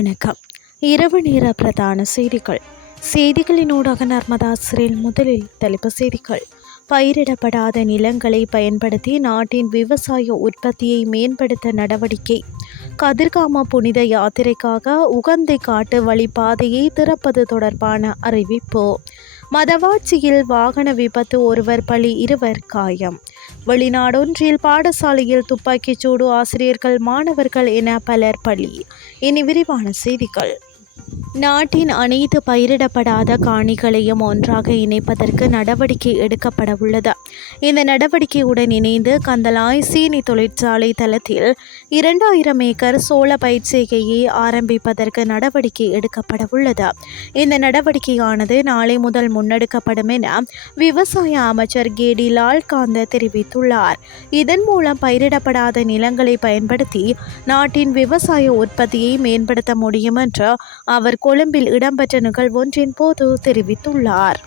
வணக்கம். இரவு நேர பிரதான செய்திகள். செய்திகளின் ஊடாக நர்மதாசிரில் முதலில் தலைப்பு செய்திகள். பயிரிடப்படாத நிலங்களை பயன்படுத்தி நாட்டின் விவசாய உற்பத்தியை மேம்படுத்த நடவடிக்கை. கதிர்காம புனித யாத்திரைக்காக உகந்தை காட்டு வழிபாதையை திறப்பது தொடர்பான அறிவிப்பு. மதவாட்சியில் வாகன விபத்து ஒருவர் பலி இருவர் காயம். வெளிநாடொன்றில் பாடசாலையில் துப்பாக்கிச் சூடு ஆசிரியர்கள் மாணவர்கள் என பலர் பலி. இனி விரிவான செய்திகள். நாட்டின் அனைத்து பயிரிடப்படாத காணிகளையும் ஒன்றாக இணைப்பதற்கு நடவடிக்கை எடுக்கப்பட உள்ளது இந்த நடவடிக்கையுடன் இணைந்து கந்தலாய் சீனி தொழிற்சாலை தளத்தில் இரண்டாயிரம் ஏக்கர் சோள பயிற்சிகையை ஆரம்பிப்பதற்கு நடவடிக்கை எடுக்கப்பட உள்ளது. இந்த நடவடிக்கையானது நாளை முதல் முன்னெடுக்கப்படும் என விவசாய அமைச்சர் கேடி லால்காந்த தெரிவித்துள்ளார். இதன் மூலம் பயிரிடப்படாத நிலங்களை பயன்படுத்தி நாட்டின் விவசாய உற்பத்தியை மேம்படுத்த முடியும் என்று அவர் கொழும்பில் இடம்பெற்ற நிகழ்வொன்றின் போது தெரிவித்துள்ளார்.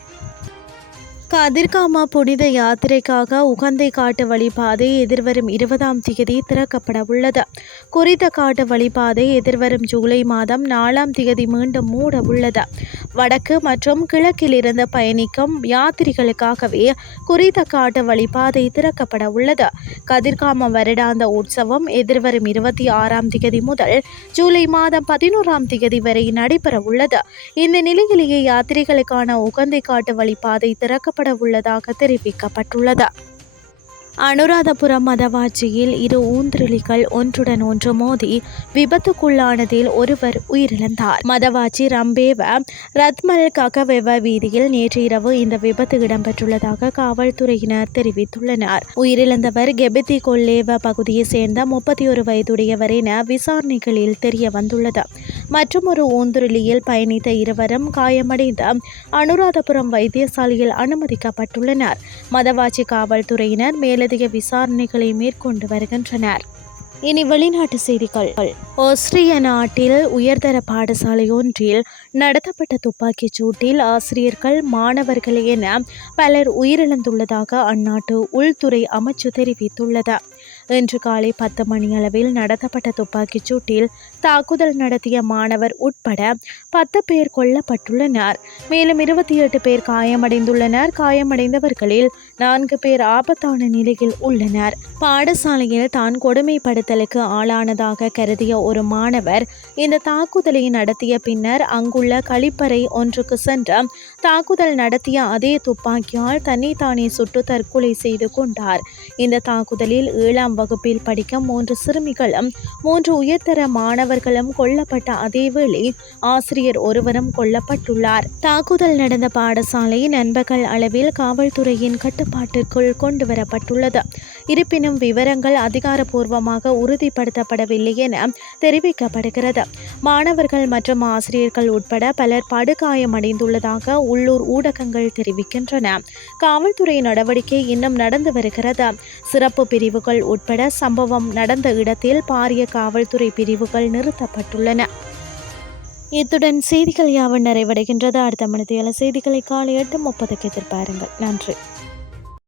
கதிர்காமா புனித யாத்திரைக்காக உகந்தை காட்டு வழிபாதை எதிர்வரும் இருபதாம் தேதி திறக்கப்பட உள்ளது. குறித்த காட்டு வழிபாதை எதிர்வரும் ஜூலை மாதம் நாலாம் தேதி மீண்டும் மூட உள்ளது. வடக்கு மற்றும் கிழக்கில் இருந்து பயணிக்கும் யாத்திரிகளுக்காகவே குறித்த காட்டு வழிபாதை திறக்கப்பட உள்ளது. கதிர்காம வருடாந்த உற்சவம் எதிர்வரும் இருபத்தி ஆறாம் தேதி முதல் ஜூலை மாதம் பதினோராம் தேதி வரை நடைபெற உள்ளது. இந்த நிலையிலேயே யாத்திரைகளுக்கான உகந்தை காட்டு வழிபாதை திறக்கப்பட உள்ளதாக தெரிவிக்கப்பட்டுள்ளது. அனுராதபுரம் மதவாச்சியில் இரு ஊந்திரளிகள் ஒன்றுடன் ஒன்று மோதி விபத்துக்குள்ளானதில் ஒருவர் உயிரிழந்தார். மதவாச்சி ரம்பேவ ரத்மல் ககவெவ வீதியில் நேற்று இரவு இந்த விபத்து இடம்பெற்றுள்ளதாக காவல்துறையினர் தெரிவித்துள்ளனர். உயிரிழந்தவர் கெபிதி கொல்லேவ பகுதியை சேர்ந்த முப்பத்தி ஒரு வயதுடையவர் என விசாரணைகளில் தெரிய வந்துள்ளது மற்றும் ஒரு ஊந்துருளியில் பயணித்த இருவரும் காயமடைந்த அனுராதபுரம் வைத்தியசாலையில் அனுமதிக்கப்பட்டுள்ளனர். மதவாச்சி காவல்துறையினர் மேலதிக விசாரணைகளை மேற்கொண்டு வருகின்றனர். இனி வெளிநாட்டு செய்திகள். ஆஸ்திரிய நாட்டில் உயர்தர பாடசாலை ஒன்றில் நடத்தப்பட்ட துப்பாக்கிச் சூட்டில் ஆசிரியர்கள் மாணவர்கள் என பலர் உயிரிழந்துள்ளதாக அந்நாட்டு உள்துறை அமைச்சு தெரிவித்துள்ளது. இன்று காலை பத்து மணியளவில் நடத்தப்பட்ட துப்பாக்கிச் சூட்டில் தாக்குதல் நடத்திய மாணவர் உட்பட பத்து பேர் கொல்லப்பட்டுள்ளனர். மேலும் இருபத்தி எட்டு பேர் காயமடைந்துள்ளனர். காயமடைந்தவர்களில் நான்கு பேர் ஆபத்தான நிலையில் உள்ளனர். பாடசாலையில் தான் கொடுமைப்படுத்தலுக்கு ஆளானதாக கருதிய ஒரு மாணவர் இந்த தாக்குதலை நடத்திய பின்னர் அங்குள்ள கழிப்பறை ஒன்றுக்கு சென்று தாக்குதல் நடத்திய அதே துப்பாக்கியால் தன்னை தானே சுட்டு தற்கொலை செய்து கொண்டார். இந்த தாக்குதலில் ஏழாம் வகுப்பில் படிக்கும் மூன்று சிறுமிகளும் மூன்று உயர்தர மாணவர்களும் கொல்லப்பட்ட அதேவேளை ஆசிரியர் ஒருவரும் கொல்லப்பட்டுள்ளார். தாக்குதல் நடந்த பாடசாலை நண்பகல் அளவில் காவல்துறையின் கட்டுப்பாட்டிற்குள் கொண்டு வரப்பட்டுள்ளது இருப்பினும் விவரங்கள் அதிகாரப்பூர்வமாக உறுதிப்படுத்தப்படவில்லை என தெரிவிக்கப்படுகிறது. மாணவர்கள் மற்றும் ஆசிரியர்கள் உட்பட பலர் படுகாயமடைந்துள்ளதாக உள்ளூர் ஊடகங்கள் தெரிவிக்கின்றன. காவல்துறை நடவடிக்கை இன்னும் நடந்து வருகிறது. சிறப்பு பிரிவுகள் உட்பட சம்பவம் நடந்த இடத்தில் பாரிய காவல்துறை பிரிவுகள் நிறுத்தப்பட்டுள்ளன. இத்துடன் செய்திகள் யாவும் நிறைவடைகின்றது. அடுத்த மணித்தியால செய்திகளை காலை எட்டு முப்பதுக்கு எதிர்பாருங்கள். நன்றி.